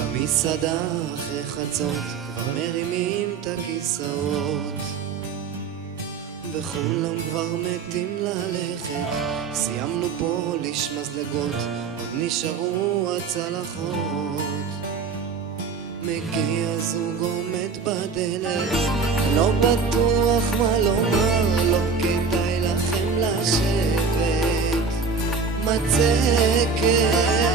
במסעדה אחרי חצות כבר מרימים את הכיסאות וכולם כבר מתים ללכת, סיימנו פוליש מזלגות, עוד נשארו הצלחות. מגיע זוג עומד בדלת, לא בטוח מה לומר, לא כדאי לכם לשבת מצקת